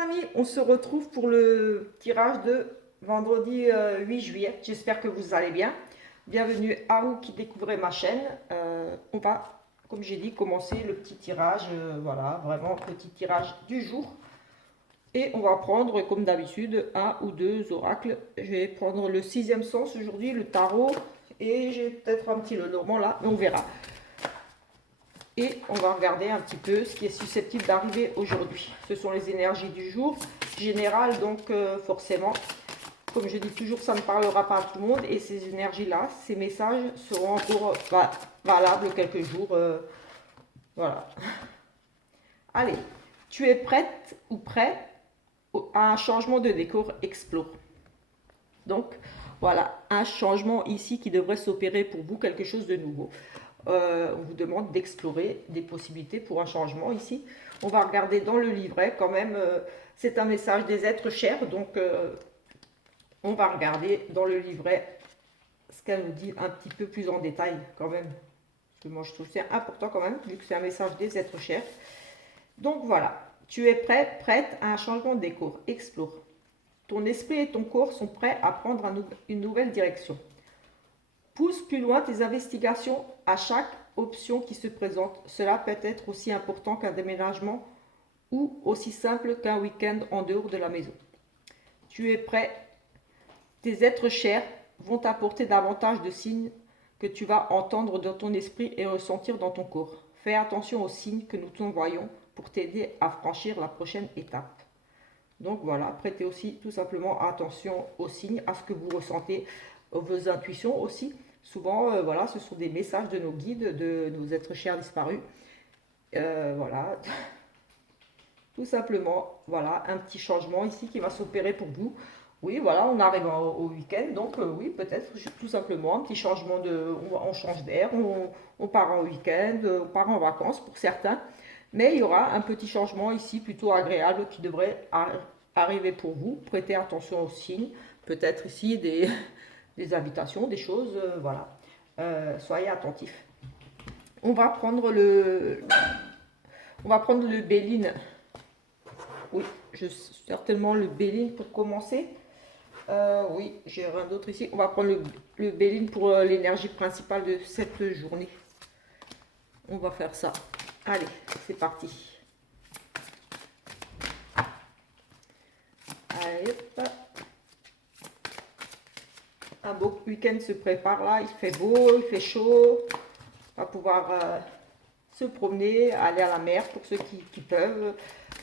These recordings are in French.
amis, on se retrouve pour le tirage de vendredi 8 juillet. J'espère que vous allez bien. Bienvenue à vous qui découvrez ma chaîne. On va, comme j'ai dit, commencer le petit tirage. Voilà, vraiment petit tirage du jour. Et on va prendre, comme d'habitude, un ou deux oracles. Je vais prendre le sixième sens aujourd'hui, le tarot. Et j'ai peut-être un petit le normand là, mais on verra. Et on va regarder un petit peu ce qui est susceptible d'arriver aujourd'hui. Ce sont les énergies du jour général, donc forcément, comme je dis toujours, ça ne parlera pas à tout le monde. Et ces énergies-là, ces messages seront encore valables quelques jours. Voilà. Allez, tu es prête ou prêt à un changement de décor explore. Donc, voilà, un changement ici qui devrait s'opérer pour vous, quelque chose de nouveau. On vous demande d'explorer des possibilités pour un changement ici. On va regarder dans le livret quand même, c'est un message des êtres chers, donc on va regarder dans le livret ce qu'elle nous dit un petit peu plus en détail quand même. Parce que moi je trouve que c'est important quand même, vu que c'est un message des êtres chers. Donc voilà, tu es prêt, prête à un changement de décor, explore. Ton esprit et ton corps sont prêts à prendre une nouvelle direction. Pousse plus loin tes investigations à chaque option qui se présente. Cela peut être aussi important qu'un déménagement ou aussi simple qu'un week-end en dehors de la maison. Tu es prêt. Tes êtres chers vont t'apporter davantage de signes que tu vas entendre dans ton esprit et ressentir dans ton corps. Fais attention aux signes que nous t'envoyons pour t'aider à franchir la prochaine étape. Donc voilà, prêtez aussi tout simplement attention aux signes, à ce que vous ressentez, vos intuitions aussi. Souvent, voilà, ce sont des messages de nos guides, de nos êtres chers disparus. Voilà, tout simplement, voilà, un petit changement ici qui va s'opérer pour vous. Oui, voilà, on arrive au week-end, donc oui, peut-être tout simplement un petit changement on change d'air, on part en week-end, on part en vacances pour certains. Mais il y aura un petit changement ici plutôt agréable qui devrait arriver pour vous. Prêtez attention aux signes, peut-être ici des invitations, des choses, voilà. Soyez attentifs. On va prendre le Béline. Oui, certainement le Béline pour commencer. Oui, j'ai rien d'autre ici. On va prendre le Béline pour l'énergie principale de cette journée. On va faire ça. Allez, c'est parti. Allez, hop. Un beau week-end se prépare là. Il fait beau, il fait chaud. On va pouvoir se promener, aller à la mer pour ceux qui peuvent.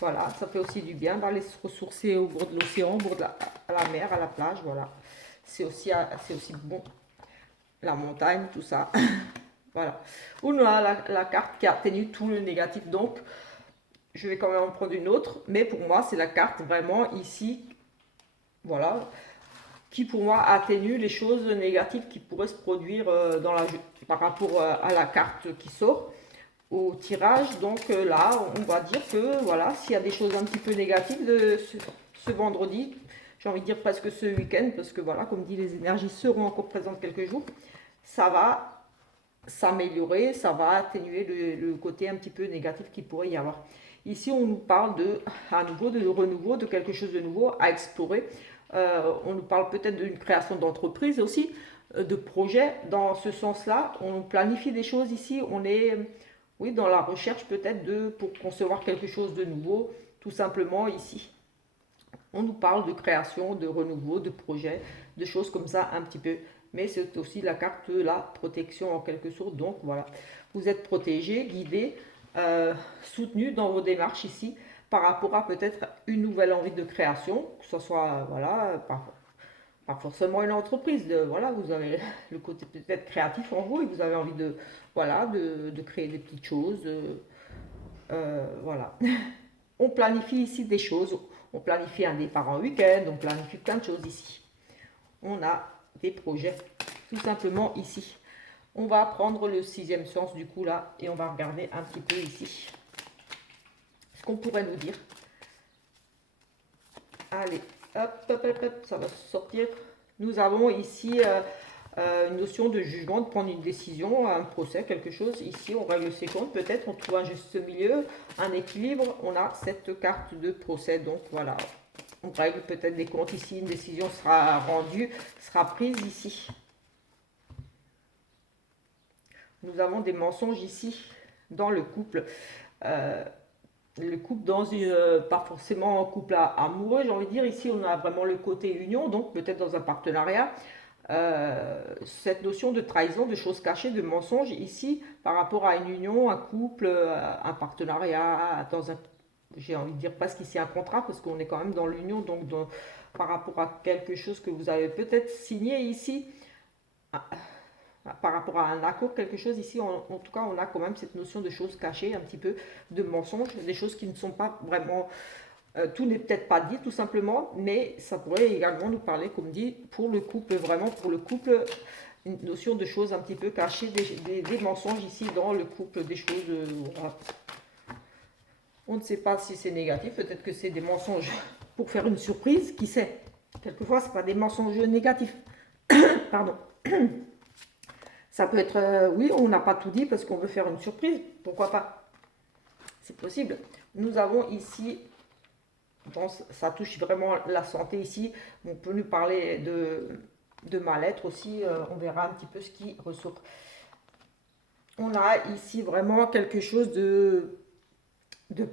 Voilà, ça fait aussi du bien d'aller se ressourcer au bord de l'océan, au bord de à la mer, à la plage. Voilà, c'est aussi bon. La montagne, tout ça. Voilà. On a la carte qui atténue tout le négatif. Donc, je vais quand même en prendre une autre. Mais pour moi, c'est la carte vraiment ici. Voilà. Qui pour moi atténue les choses négatives qui pourraient se produire par rapport à la carte qui sort au tirage. Donc là, on va dire que voilà, s'il y a des choses un petit peu négatives de ce vendredi, j'ai envie de dire presque ce week-end, parce que voilà, comme dit, les énergies seront encore présentes quelques jours, ça va s'améliorer, ça va atténuer le côté un petit peu négatif qu'il pourrait y avoir. Ici, on nous parle à nouveau de renouveau, de quelque chose de nouveau à explorer. On nous parle peut-être d'une création d'entreprise aussi, de projets dans ce sens-là. On planifie des choses ici. On est, oui, dans la recherche peut-être pour concevoir quelque chose de nouveau, tout simplement ici. On nous parle de création, de renouveau, de projets, de choses comme ça un petit peu. Mais c'est aussi la carte de la protection en quelque sorte. Donc voilà, vous êtes protégé, guidé, soutenu dans vos démarches ici par rapport à peut-être une nouvelle envie de création, que ce soit, voilà, pas forcément une entreprise. Voilà, vous avez le côté peut-être créatif en vous et vous avez envie voilà, de créer des petites choses. Voilà. On planifie ici des choses. On planifie un départ en week-end, on planifie plein de choses ici. On a des projets tout simplement ici. On va prendre le sixième sens du coup là et on va regarder un petit peu ici ce qu'on pourrait nous dire. Allez, hop, hop, hop, hop, ça va sortir. Nous avons ici une notion de jugement, de prendre une décision, un procès, quelque chose. Ici, on règle ses comptes, peut-être on trouve un juste milieu, un équilibre. On a cette carte de procès, donc voilà. On règle peut-être des comptes ici, une décision sera rendue, sera prise ici. Nous avons des mensonges ici dans le couple. Le couple dans une, pas forcément un couple amoureux, j'ai envie de dire. Ici, on a vraiment le côté union, donc peut-être dans un partenariat. Cette notion de trahison, de choses cachées, de mensonges, ici, par rapport à une union, un couple, un partenariat, dans un, j'ai envie de dire presque ici un contrat, parce qu'on est quand même dans l'union, donc par rapport à quelque chose que vous avez peut-être signé ici, par rapport à un accord, quelque chose ici, en tout cas, on a quand même cette notion de choses cachées, un petit peu de mensonges, des choses qui ne sont pas vraiment, tout n'est peut-être pas dit tout simplement, mais ça pourrait également nous parler, comme dit, pour le couple, vraiment pour le couple, une notion de choses un petit peu cachées, des mensonges ici dans le couple, des choses, voilà. On ne sait pas si c'est négatif, peut-être que c'est des mensonges pour faire une surprise, qui sait. Quelquefois, ce n'est pas des mensonges négatifs. Pardon. Ça peut être, oui, on n'a pas tout dit parce qu'on veut faire une surprise, pourquoi pas? C'est possible. Nous avons ici, bon, ça touche vraiment la santé ici, on peut nous parler de mal-être aussi, on verra un petit peu ce qui ressort. On a ici vraiment quelque chose de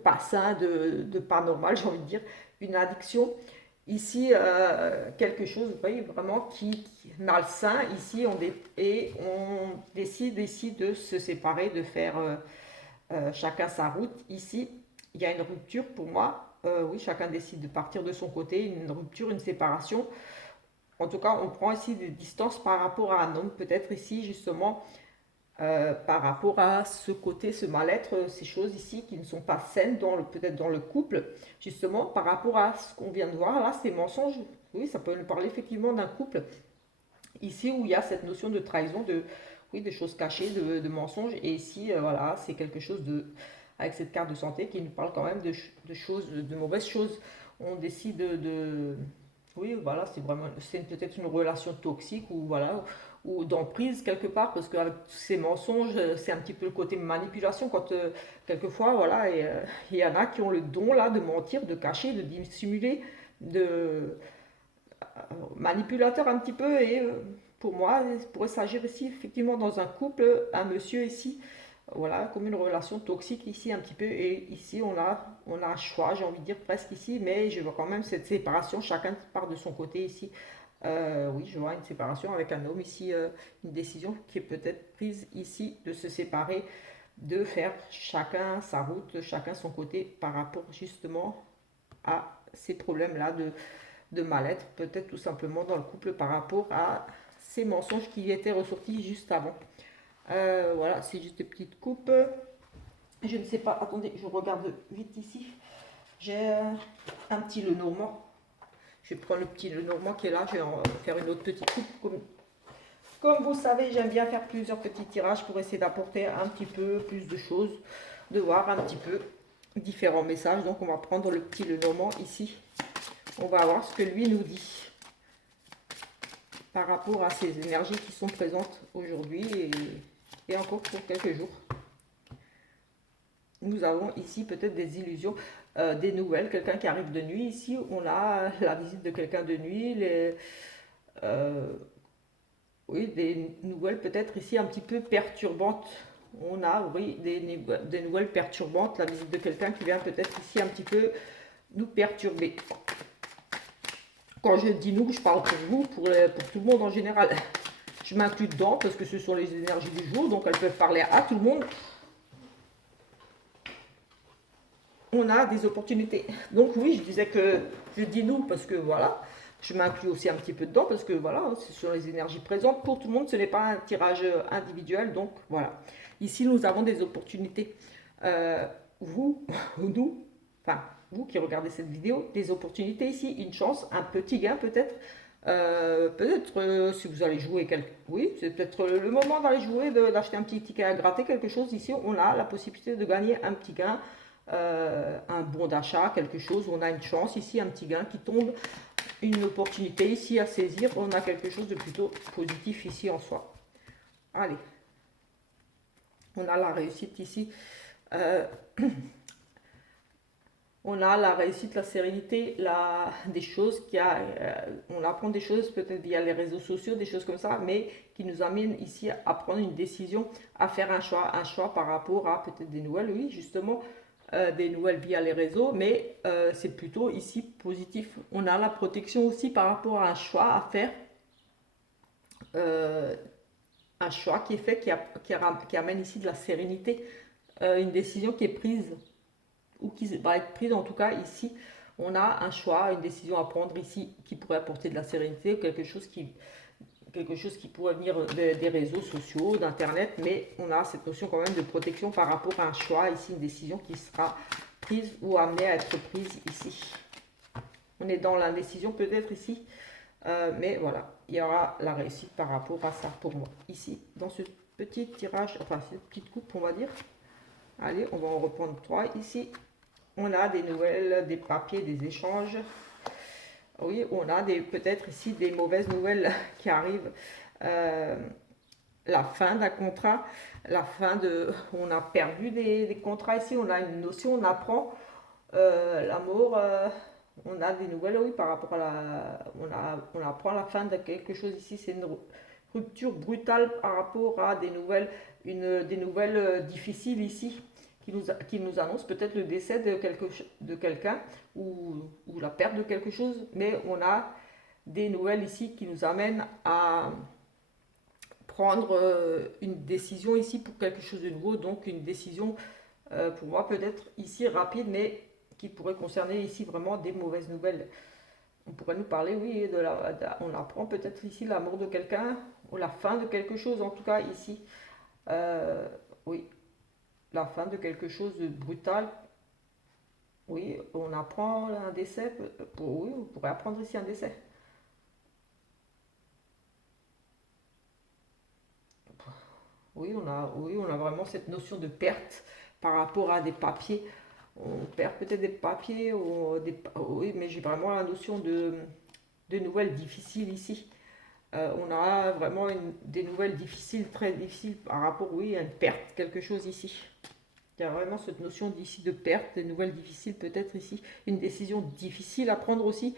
pas sain, de pas normal, j'ai envie de dire, une addiction. Ici, quelque chose, vous voyez, vraiment qui malsain. Ici, on décide ici de se séparer, de faire chacun sa route. Ici, il y a une rupture pour moi. Oui, chacun décide de partir de son côté, une rupture, une séparation. En tout cas, on prend ici des distances par rapport à un homme. Peut-être ici, justement, par rapport à ce côté, ce mal-être, ces choses ici qui ne sont pas saines, peut-être dans le couple, justement, par rapport à ce qu'on vient de voir, là, ces mensonges, oui, ça peut nous parler effectivement d'un couple, ici où il y a cette notion de trahison, oui, de choses cachées, de mensonges, et ici, voilà, c'est quelque chose avec cette carte de santé qui nous parle quand même de choses, de mauvaises choses. On décide oui, voilà, c'est peut-être une relation toxique ou voilà, ou d'emprise quelque part, parce qu'avec ces mensonges, c'est un petit peu le côté manipulation, quand quelquefois, voilà, et il y en a qui ont le don là de mentir, de cacher, de dissimuler, de manipulateur un petit peu, et pour moi, il pourrait s'agir ici, effectivement, dans un couple, un monsieur ici, voilà, comme une relation toxique ici un petit peu, et ici on a un choix, j'ai envie de dire presque ici, mais je vois quand même cette séparation, chacun qui part de son côté ici. Oui, je vois une séparation avec un homme ici, une décision qui est peut-être prise ici de se séparer, de faire chacun sa route, chacun son côté par rapport justement à ces problèmes-là de mal-être, peut-être tout simplement dans le couple par rapport à ces mensonges qui étaient ressortis juste avant. Voilà, c'est juste des petites coupes. Je ne sais pas, attendez, je regarde vite ici. J'ai un petit Lenormand. Je vais prendre le petit Lenormand qui est là. Je vais en faire une autre petite coupe. Comme vous savez, j'aime bien faire plusieurs petits tirages pour essayer d'apporter un petit peu plus de choses, de voir un petit peu différents messages. Donc on va prendre le petit Lenormand ici. On va voir ce que lui nous dit par rapport à ces énergies qui sont présentes aujourd'hui et encore pour quelques jours. Nous avons ici peut-être des illusions, des nouvelles, quelqu'un qui arrive de nuit. Ici, on a la visite de quelqu'un de nuit, oui, des nouvelles peut-être ici un petit peu perturbantes. On a, oui, des nouvelles perturbantes, la visite de quelqu'un qui vient peut-être ici un petit peu nous perturber. Quand je dis nous, je parle pour vous, pour tout le monde en général. Je m'inclus dedans parce que ce sont les énergies du jour, donc elles peuvent parler à tout le monde. On a des opportunités. Donc oui, je disais que je dis nous parce que voilà, je m'inclus aussi un petit peu dedans parce que voilà, ce sont les énergies présentes pour tout le monde, ce n'est pas un tirage individuel, donc voilà. Ici, nous avons des opportunités. Vous, ou nous, enfin, vous qui regardez cette vidéo, des opportunités ici, une chance, un petit gain peut-être. Peut-être si vous allez jouer oui, c'est peut-être le moment d'aller jouer, d'acheter un petit ticket à gratter, quelque chose. Ici, on a la possibilité de gagner un petit gain, un bon d'achat, quelque chose. On a une chance ici, un petit gain qui tombe. une opportunité ici à saisir. On a quelque chose de plutôt positif ici en soi. Allez, on a la réussite ici. On a la réussite, la sérénité, des choses on apprend des choses peut-être via les réseaux sociaux, des choses comme ça, mais qui nous amènent ici à prendre une décision, à faire un choix par rapport à peut-être des nouvelles, oui, justement, des nouvelles via les réseaux, mais c'est plutôt ici positif. On a la protection aussi par rapport à un choix à faire, euh, un choix qui est fait, qui amène ici de la sérénité, une décision qui est prise ou qui va être prise en tout cas ici. On a un choix, une décision à prendre ici qui pourrait apporter de la sérénité, quelque chose qui pourrait venir des réseaux sociaux, d'internet, mais on a cette notion quand même de protection par rapport à un choix ici, une décision qui sera prise ou amenée à être prise ici. On est dans l'indécision peut-être ici, mais voilà, il y aura la réussite par rapport à ça pour moi ici, dans ce petit tirage, enfin cette petite coupe on va dire. Allez, on va en reprendre 3 ici. On a des nouvelles, des papiers, des échanges. Oui, on a peut-être ici des mauvaises nouvelles qui arrivent. La fin d'un contrat, on a perdu des contrats ici. On a une notion, on apprend l'amour. On a des nouvelles, oui, par rapport on apprend la fin de quelque chose ici. C'est une rupture brutale par rapport à des nouvelles, des nouvelles difficiles ici qui nous annonce peut-être le décès de quelqu'un ou la perte de quelque chose, mais on a des nouvelles ici qui nous amènent à prendre une décision ici pour quelque chose de nouveau, donc une décision pour moi peut-être ici rapide, mais qui pourrait concerner ici vraiment des mauvaises nouvelles. On pourrait nous parler, oui, on apprend peut-être ici l'amour de quelqu'un ou la fin de quelque chose, en tout cas ici. Oui, la fin de quelque chose de brutal. Oui, on apprend un décès. Oui, on pourrait apprendre ici un décès. Oui, on a vraiment cette notion de perte par rapport à des papiers. On perd peut-être des papiers, oui, mais j'ai vraiment la notion de nouvelles difficiles ici. On a vraiment des nouvelles difficiles, très difficiles par rapport, oui, à une perte, quelque chose ici. Il y a vraiment cette notion d'ici de perte, des nouvelles difficiles peut-être ici, une décision difficile à prendre aussi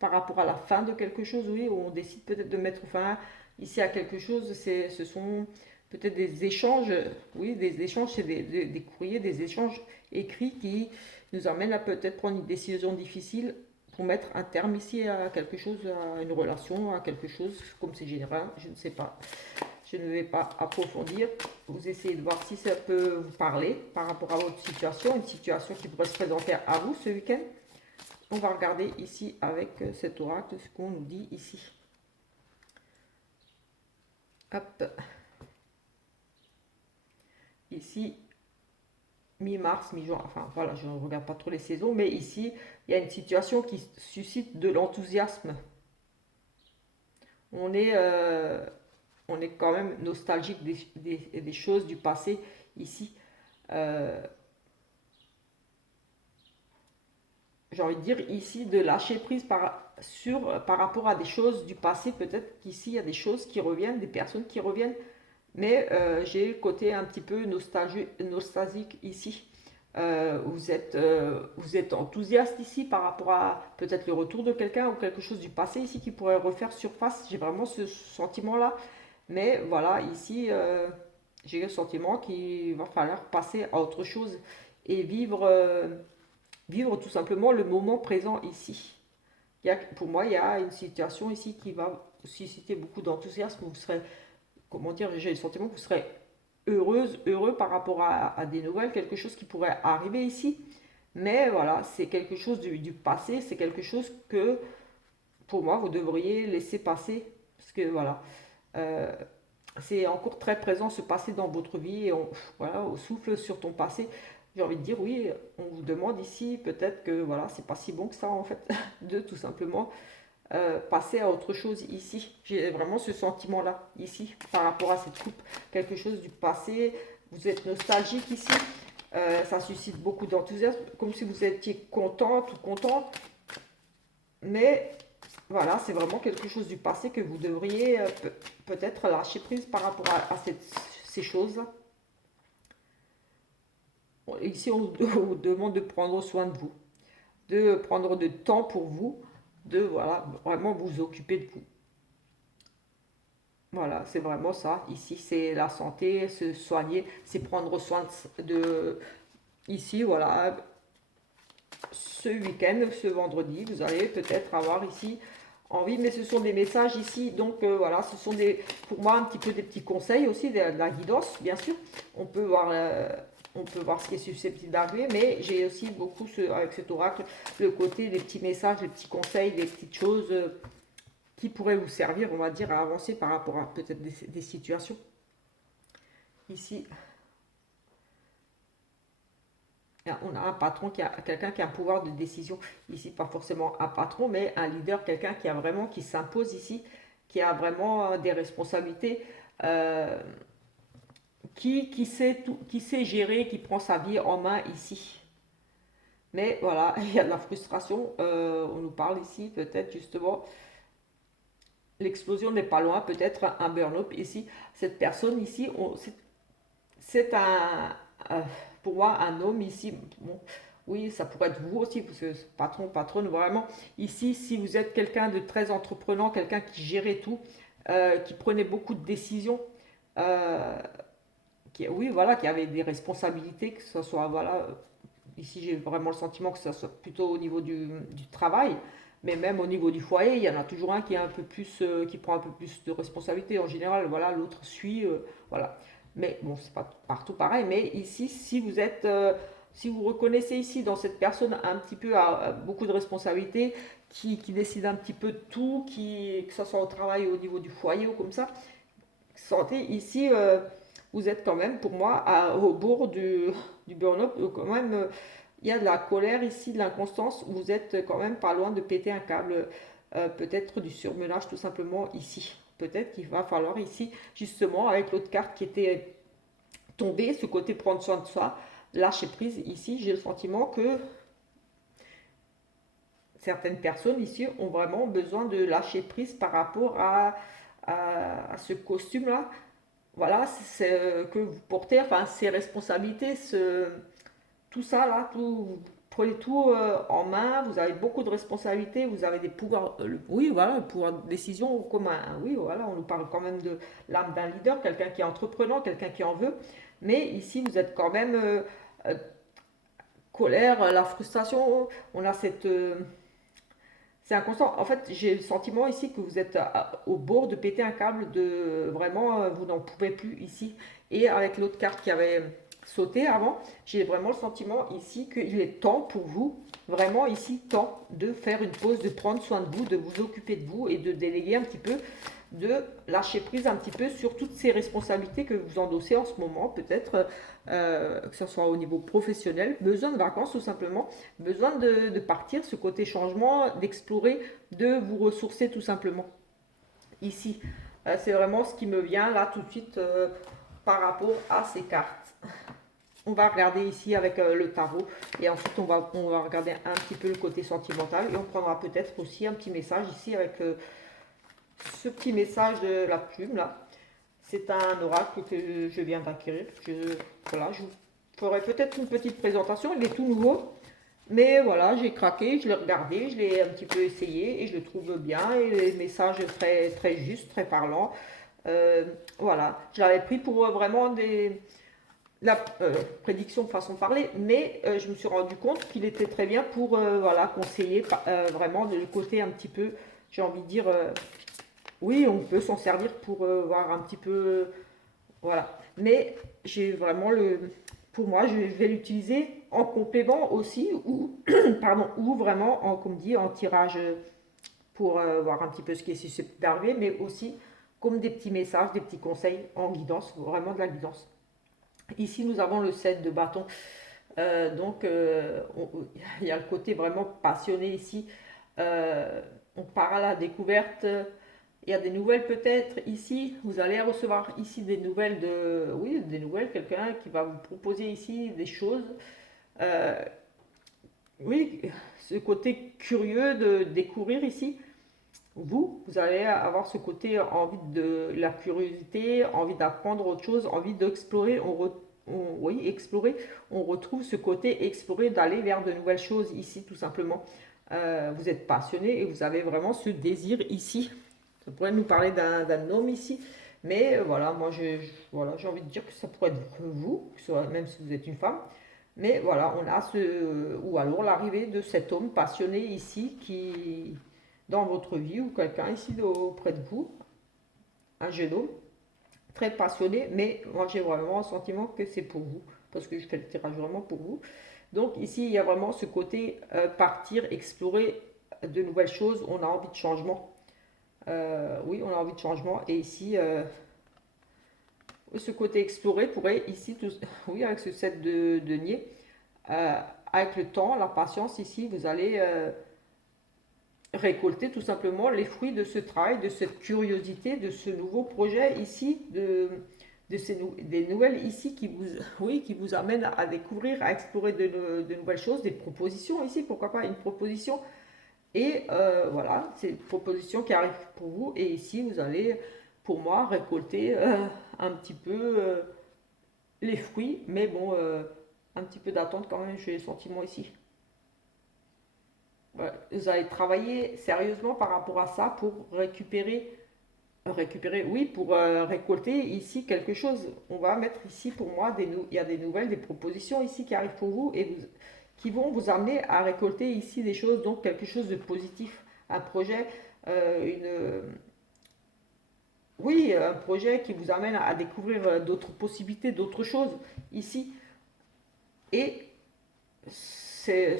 par rapport à la fin de quelque chose, oui, où on décide peut-être de mettre fin ici à quelque chose, ce sont peut-être des échanges, oui, des échanges, c'est des courriers, des échanges écrits qui nous amènent à peut-être prendre une décision difficile pour mettre un terme ici à quelque chose, à une relation, à quelque chose, comme c'est général, je ne sais pas. Je ne vais pas approfondir. Vous essayez de voir si ça peut vous parler par rapport à votre situation, une situation qui pourrait se présenter à vous ce week-end. On va regarder ici avec cet oracle ce qu'on nous dit ici. Hop. Ici, mi-mars, mi-juin, enfin voilà, je ne regarde pas trop les saisons, mais ici, il y a une situation qui suscite de l'enthousiasme. On est, euh, on est quand même nostalgique des choses du passé ici. Euh, j'ai envie de dire ici de lâcher prise par rapport à des choses du passé. Peut-être qu'ici il y a des choses qui reviennent, des personnes qui reviennent, mais j'ai le côté un petit peu nostalgique ici. Vous êtes enthousiaste ici par rapport à peut-être le retour de quelqu'un ou quelque chose du passé ici qui pourrait refaire surface. J'ai vraiment ce sentiment-là. Mais voilà, ici, j'ai le sentiment qu'il va falloir passer à autre chose et vivre tout simplement le moment présent ici. Pour moi, il y a une situation ici qui va susciter beaucoup d'enthousiasme. Vous serez, comment dire, j'ai le sentiment que vous serez heureux par rapport à des nouvelles, quelque chose qui pourrait arriver ici. Mais voilà, c'est quelque chose du passé, c'est quelque chose que pour moi, vous devriez laisser passer. Parce que voilà, euh, c'est encore très présent ce passé dans votre vie et voilà, on souffle sur ton passé. J'ai envie de dire oui, on vous demande ici peut-être que voilà, c'est pas si bon que ça en fait, de tout simplement passer à autre chose ici. J'ai vraiment ce sentiment-là ici par rapport à cette coupe, quelque chose du passé. Vous êtes nostalgique ici, ça suscite beaucoup d'enthousiasme, comme si vous étiez contente ou content, mais voilà, c'est vraiment quelque chose du passé que vous devriez peut-être lâcher prise par rapport à ces choses-là. Ici, on vous demande de prendre soin de vous, de prendre de temps pour vous, de voilà, vraiment vous occuper de vous. Voilà, c'est vraiment ça. Ici, c'est la santé, se soigner, c'est prendre soin ici, voilà, ce week-end, ce vendredi, vous allez peut-être avoir ici envie, mais ce sont des messages ici, donc voilà, ce sont pour moi un petit peu des petits conseils aussi, de la guidance, bien sûr. On peut voir, on peut voir ce qui est susceptible d'arriver, mais j'ai aussi beaucoup avec cet oracle le côté des petits messages, des petits conseils, des petites choses qui pourraient vous servir, on va dire, à avancer par rapport à peut-être des situations. Ici, on a un patron quelqu'un qui a un pouvoir de décision. Ici, pas forcément un patron, mais un leader, quelqu'un qui a vraiment, qui s'impose ici, qui a vraiment des responsabilités, euh, qui sait gérer, qui prend sa vie en main ici. Mais voilà, il y a de la frustration. On nous parle ici, peut-être justement, l'explosion n'est pas loin, peut-être un burn-up ici. Cette personne ici, c'est euh, pour moi, un homme ici. Bon, oui, ça pourrait être vous aussi, parce que patron, patronne, vraiment. Ici, si vous êtes quelqu'un de très entreprenant, quelqu'un qui gérait tout, qui prenait beaucoup de décisions, euh, oui, voilà, qui avait des responsabilités, que ce soit, voilà, ici j'ai vraiment le sentiment que ça soit plutôt au niveau du travail, mais même au niveau du foyer, il y en a toujours un qui est un peu plus, qui prend un peu plus de responsabilité. En général, voilà, l'autre suit, voilà. Mais bon, c'est pas partout pareil. Mais ici, si vous reconnaissez ici dans cette personne un petit peu à beaucoup de responsabilités, qui décide un petit peu de tout, que ce soit au travail, au niveau du foyer ou comme ça, sentez ici, vous êtes quand même, pour moi, au bord du burn-out, quand même, il y a de la colère ici, de l'inconstance, vous êtes quand même pas loin de péter un câble, peut-être du surmenage tout simplement ici. Peut-être qu'il va falloir ici, justement, avec l'autre carte qui était tombée, ce côté prendre soin de soi, lâcher prise, ici, j'ai le sentiment que certaines personnes ici ont vraiment besoin de lâcher prise par rapport à ce costume-là, voilà, que vous portez, enfin, ces responsabilités, tout ça là, vous prenez tout en main, vous avez beaucoup de responsabilités, vous avez des pouvoirs, oui, voilà, le pouvoir de décision commun. Oui, voilà, on nous parle quand même de l'âme d'un leader, quelqu'un qui est entreprenant, quelqu'un qui en veut, mais ici vous êtes quand même euh, colère, la frustration, on a c'est inconstant. En fait, j'ai le sentiment ici que vous êtes au bord de péter un câble, de vraiment, vous n'en pouvez plus ici. Et avec l'autre carte qui avait sauté avant, j'ai vraiment le sentiment ici qu'il est temps pour vous, vraiment ici, temps de faire une pause, de prendre soin de vous, de vous occuper de vous et de déléguer un petit peu, de lâcher prise un petit peu sur toutes ces responsabilités que vous endossez en ce moment, peut-être que ce soit au niveau professionnel, besoin de vacances tout simplement, besoin de partir, ce côté changement, d'explorer, de vous ressourcer tout simplement. Ici, c'est vraiment ce qui me vient là tout de suite par rapport à ces cartes. On va regarder ici avec le tarot et ensuite on va regarder un petit peu le côté sentimental et on prendra peut-être aussi un petit message ici avec ce petit message de la plume là. C'est un oracle que je viens d'acquérir. Voilà, je vous ferai peut-être une petite présentation. Il est tout nouveau. Mais voilà, j'ai craqué, je l'ai regardé, je l'ai un petit peu essayé et je le trouve bien. Et les messages très, très justes, très parlants. Voilà, je l'avais pris pour vraiment la prédiction de façon de parler, mais je me suis rendu compte qu'il était très bien pour voilà, conseiller vraiment le côté un petit peu, j'ai envie de dire, oui, on peut s'en servir pour voir un petit peu, voilà. Mais j'ai vraiment pour moi, je vais l'utiliser en complément aussi, ou, pardon, ou vraiment, comme dit, en tirage pour voir un petit peu ce qui est susceptible d'arriver, mais aussi comme des petits messages, des petits conseils en guidance, vraiment de la guidance. Ici, nous avons le 7 de bâton. Donc, il y a le côté vraiment passionné ici. On part à la découverte. Il y a des nouvelles peut-être ici. Vous allez recevoir ici des nouvelles oui, des nouvelles. Quelqu'un qui va vous proposer ici des choses. Euh, oui, ce côté curieux de découvrir ici. vous allez avoir ce côté envie de la curiosité, envie d'apprendre autre chose, envie d'explorer. Oui, explorer. On retrouve ce côté explorer, d'aller vers de nouvelles choses ici, tout simplement. Vous êtes passionné et vous avez vraiment ce désir ici. Ça pourrait nous parler d'un homme ici. Mais voilà, moi voilà, j'ai envie de dire que ça pourrait être vous, même si vous êtes une femme. Mais voilà, on a ou alors l'arrivée de cet homme passionné ici qui, dans votre vie, ou quelqu'un ici auprès de vous, un jeune homme très passionné, mais moi j'ai vraiment un sentiment que c'est pour vous, parce que je fais le tirage vraiment pour vous. Donc ici, il y a vraiment ce côté partir, explorer de nouvelles choses, on a envie de changement. Oui, on a envie de changement, et ici, ce côté explorer pourrait ici, oui, avec ce set de denier, euh, avec le temps, la patience, ici, vous allez récolter tout simplement les fruits de ce travail, de cette curiosité, de ce nouveau projet ici, des nouvelles ici qui vous, oui, qui vous amènent à découvrir, à explorer de nouvelles choses, des propositions ici, pourquoi pas une proposition. Et voilà, c'est une proposition qui arrive pour vous. Et ici, vous allez, pour moi, récolter un petit peu les fruits, mais bon, un petit peu d'attente quand même, j'ai le sentiment ici. Ouais, vous allez travailler sérieusement par rapport à ça pour récupérer, oui, pour récolter ici quelque chose. On va mettre ici pour moi, il y a des nouvelles, des propositions ici qui arrivent pour vous et qui vont vous amener à récolter ici des choses, donc quelque chose de positif, un projet, oui, un projet qui vous amène à découvrir d'autres possibilités, d'autres choses ici. Et c'est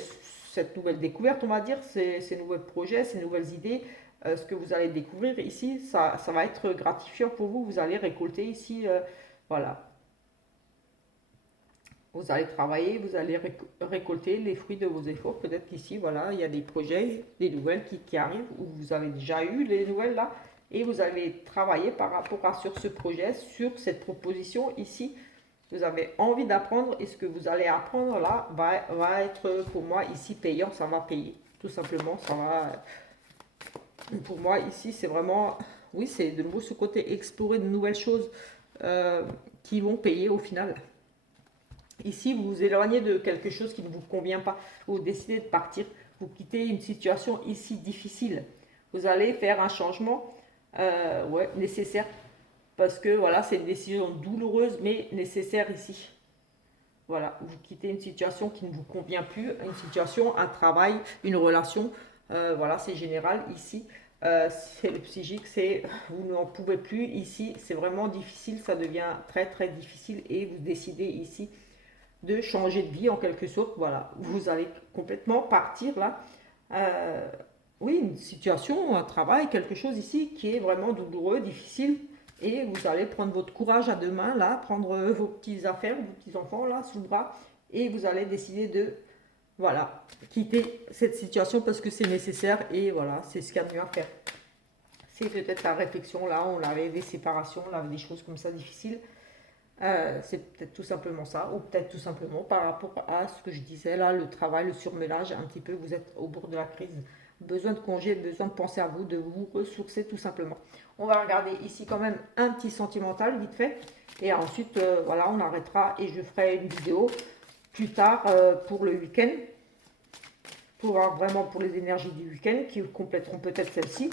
cette nouvelle découverte, on va dire, ces nouveaux projets, ces nouvelles idées, ce que vous allez découvrir ici, ça va être gratifiant pour vous. Vous allez récolter ici, voilà, vous allez travailler, vous allez récolter les fruits de vos efforts. Peut-être qu'ici, voilà, il y a des projets, des nouvelles qui arrivent, ou vous avez déjà eu les nouvelles là, et vous allez travailler par rapport à sur ce projet, sur cette proposition ici. Vous avez envie d'apprendre et ce que vous allez apprendre là va être pour moi ici payant, ça va payer. Tout simplement, ça va. Pour moi ici, c'est vraiment, oui, c'est de nouveau ce côté explorer de nouvelles choses euh, qui vont payer au final. Ici, vous vous éloignez de quelque chose qui ne vous convient pas. Vous décidez de partir, vous quittez une situation ici difficile. Vous allez faire un changement ouais, nécessaire parce que voilà, c'est une décision douloureuse mais nécessaire ici. Voilà, vous quittez une situation qui ne vous convient plus, une situation, un travail, une relation. Voilà, c'est général ici. C'est le psychique, c'est vous n'en pouvez plus ici. C'est vraiment difficile, ça devient très très difficile et vous décidez ici de changer de vie en quelque sorte. Voilà, vous allez complètement partir là. Euh, oui, une situation, un travail, quelque chose ici qui est vraiment douloureux, difficile. Et vous allez prendre votre courage à deux mains là, prendre vos petites affaires, vos petits enfants là sous le bras, et vous allez décider de, voilà, quitter cette situation parce que c'est nécessaire et voilà, c'est ce qu'il y a de mieux à faire. C'est peut-être la réflexion là, on avait des séparations, on avait des choses comme ça difficiles. C'est peut-être tout simplement ça, ou peut-être tout simplement par rapport à ce que je disais là, le travail, le surmenage, un petit peu, vous êtes au bord de la crise, besoin de congé, besoin de penser à vous, de vous ressourcer tout simplement. On va regarder ici quand même un petit sentimental vite fait, et ensuite voilà, on arrêtera et je ferai une vidéo plus tard pour le week-end, pour voir vraiment pour les énergies du week-end qui compléteront peut-être celle-ci.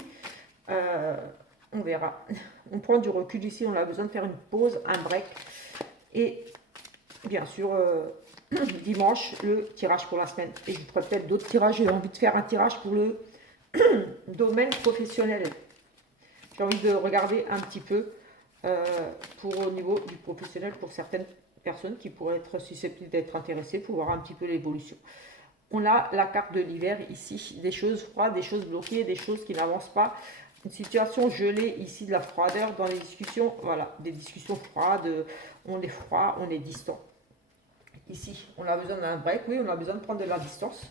Euh, on verra. On prend du recul ici, on a besoin de faire une pause, un break. Et bien sûr, dimanche, le tirage pour la semaine. Et je ferai peut-être d'autres tirages. J'ai envie de faire un tirage pour le domaine professionnel. J'ai envie de regarder un petit peu pour au niveau du professionnel pour certaines personnes qui pourraient être susceptibles d'être intéressées pour voir un petit peu l'évolution. On a la carte de l'hiver ici, des choses froides, des choses bloquées, des choses qui n'avancent pas. Une situation gelée ici, de la froideur dans les discussions. Voilà, des discussions froides, on est froid, on est distant. Ici, on a besoin d'un break, oui, on a besoin de prendre de la distance.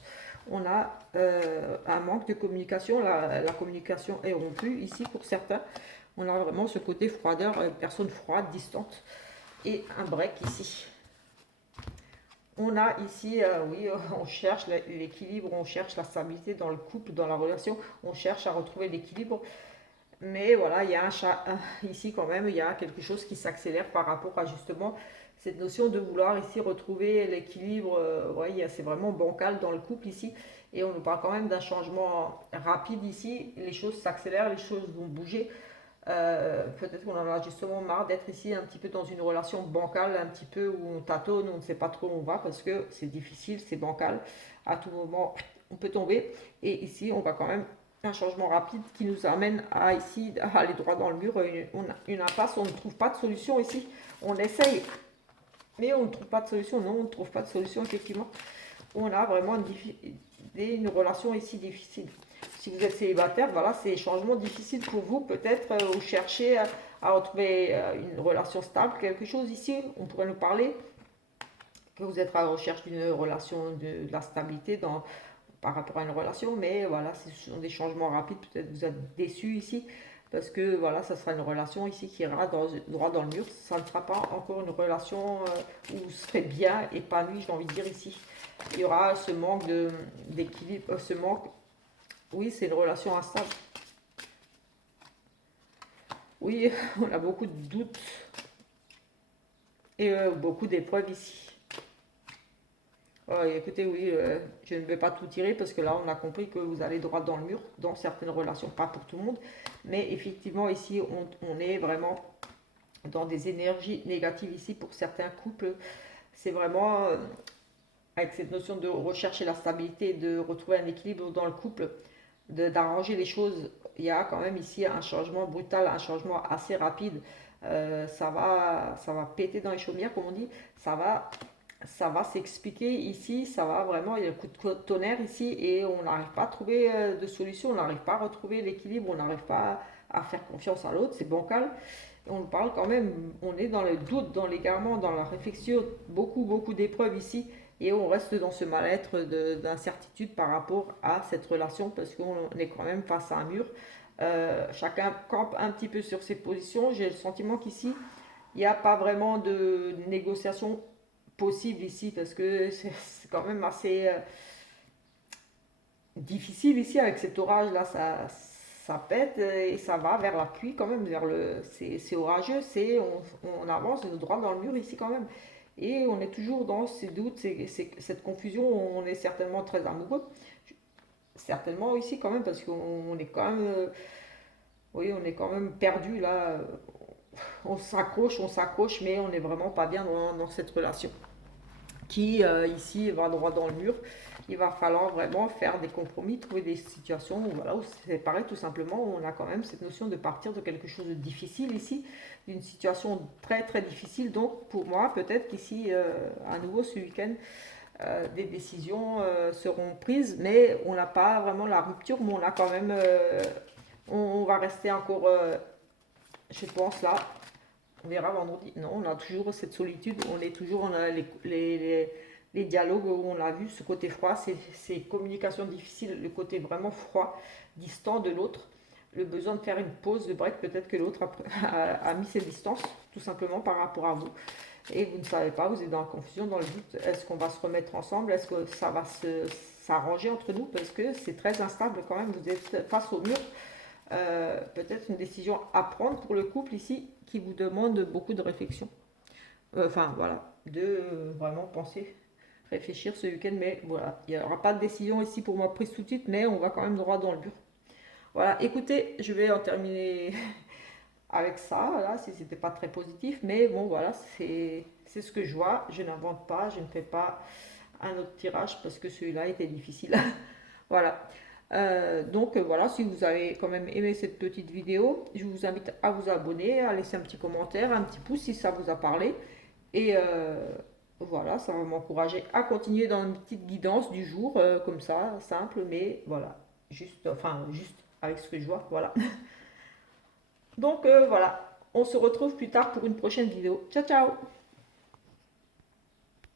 On a un manque de communication, la communication est rompue ici pour certains. On a vraiment ce côté froideur, personne froide, distante. Et un break ici. On a ici, oui, on cherche l'équilibre, on cherche la stabilité dans le couple, dans la relation, on cherche à retrouver l'équilibre. Mais voilà, il y a ici quand même, il y a quelque chose qui s'accélère par rapport à justement cette notion de vouloir ici retrouver l'équilibre. Ouais, c'est vraiment bancal dans le couple ici. Et on nous parle quand même d'un changement rapide ici. Les choses s'accélèrent, les choses vont bouger. Peut-être qu'on en a justement marre d'être ici un petit peu dans une relation bancale, un petit peu où on tâtonne, on ne sait pas trop où on va parce que c'est difficile, c'est bancal. À tout moment, on peut tomber. Et ici, on va quand même un changement rapide qui nous amène à ici à aller droit dans le mur. Une impasse, on ne trouve pas de solution ici. On essaye, mais on ne trouve pas de solution. Non, on ne trouve pas de solution effectivement. On a vraiment une relation ici difficile. Si vous êtes célibataire, voilà, c'est un changement difficile pour vous. Peut-être vous cherchez à retrouver une relation stable, quelque chose ici. On pourrait nous parler que vous êtes à la recherche d'une relation, de la stabilité par rapport à une relation, mais voilà, ce sont des changements rapides. Peut-être vous êtes déçu ici parce que voilà, ça sera une relation ici qui ira droit dans le mur. Ça ne sera pas encore une relation où vous serez bien épanoui, j'ai envie de dire ici. Il y aura ce manque d'équilibre, ce manque. Oui, c'est une relation instable. Oui, on a beaucoup de doutes et beaucoup d'épreuves ici. Écoutez, oui, je ne vais pas tout tirer parce que là, on a compris que vous allez droit dans le mur dans certaines relations, pas pour tout le monde. Mais effectivement, ici, on est vraiment dans des énergies négatives ici pour certains couples. C'est vraiment avec cette notion de rechercher la stabilité, de retrouver un équilibre dans le couple, d'arranger les choses. Il y a quand même ici un changement brutal, un changement assez rapide. Ça va péter dans les chaumières, comme on dit. Ça va s'expliquer ici, ça va vraiment, il y a le coup de tonnerre ici et on n'arrive pas à trouver de solution, on n'arrive pas à retrouver l'équilibre, on n'arrive pas à faire confiance à l'autre, c'est bancal. On parle quand même, on est dans le doute, dans l'égarement, dans la réflexion, beaucoup d'épreuves ici et on reste dans ce mal-être d'incertitude par rapport à cette relation parce qu'on est quand même face à un mur. Chacun campe un petit peu sur ses positions. J'ai le sentiment qu'ici, il n'y a pas vraiment de négociation possible ici parce que c'est quand même assez difficile ici avec cet orage là, ça pète et ça va vers la pluie quand même, c'est orageux, on avance droit dans le mur ici quand même. Et on est toujours dans ces doutes, cette confusion, on est certainement très amoureux, certainement ici quand même parce qu'on est quand même, oui, on est quand même perdu là, on s'accroche, mais on n'est vraiment pas bien dans cette relation qui ici va droit dans le mur. Il va falloir vraiment faire des compromis, trouver des situations où, voilà, où c'est séparer tout simplement. On a quand même cette notion de partir de quelque chose de difficile ici, d'une situation très difficile. Donc pour moi, peut-être qu'ici, à nouveau ce week-end, des décisions seront prises, mais on n'a pas vraiment la rupture, mais on a quand même, on va rester encore, je pense là, on verra vendredi. Non, on a toujours cette solitude, on est toujours, on a les dialogues où on l'a vu, ce côté froid, ces communications difficiles, le côté vraiment froid, distant de l'autre, le besoin de faire une pause, de break, peut-être que l'autre a mis ses distances, tout simplement par rapport à vous. Et vous ne savez pas, vous êtes dans la confusion, dans le doute, est-ce qu'on va se remettre ensemble, est-ce que ça va s'arranger entre nous, parce que c'est très instable quand même, vous êtes face au mur. Peut-être une décision à prendre pour le couple ici qui vous demande beaucoup de réflexion. Enfin voilà, de vraiment penser, réfléchir ce week-end, mais voilà, il n'y aura pas de décision ici pour moi prise tout de suite, mais on va quand même droit dans le mur. Voilà, écoutez, je vais en terminer avec ça, là, si c'était pas très positif, mais bon voilà, c'est ce que je vois, je n'invente pas, je ne fais pas un autre tirage parce que celui-là était difficile. Voilà. Donc voilà, si vous avez quand même aimé cette petite vidéo, je vous invite à vous abonner, à laisser un petit commentaire, un petit pouce si ça vous a parlé. Et voilà, ça va m'encourager à continuer dans une petite guidance du jour, comme ça, simple, mais voilà, juste avec ce que je vois, voilà. Donc voilà, on se retrouve plus tard pour une prochaine vidéo. Ciao, ciao!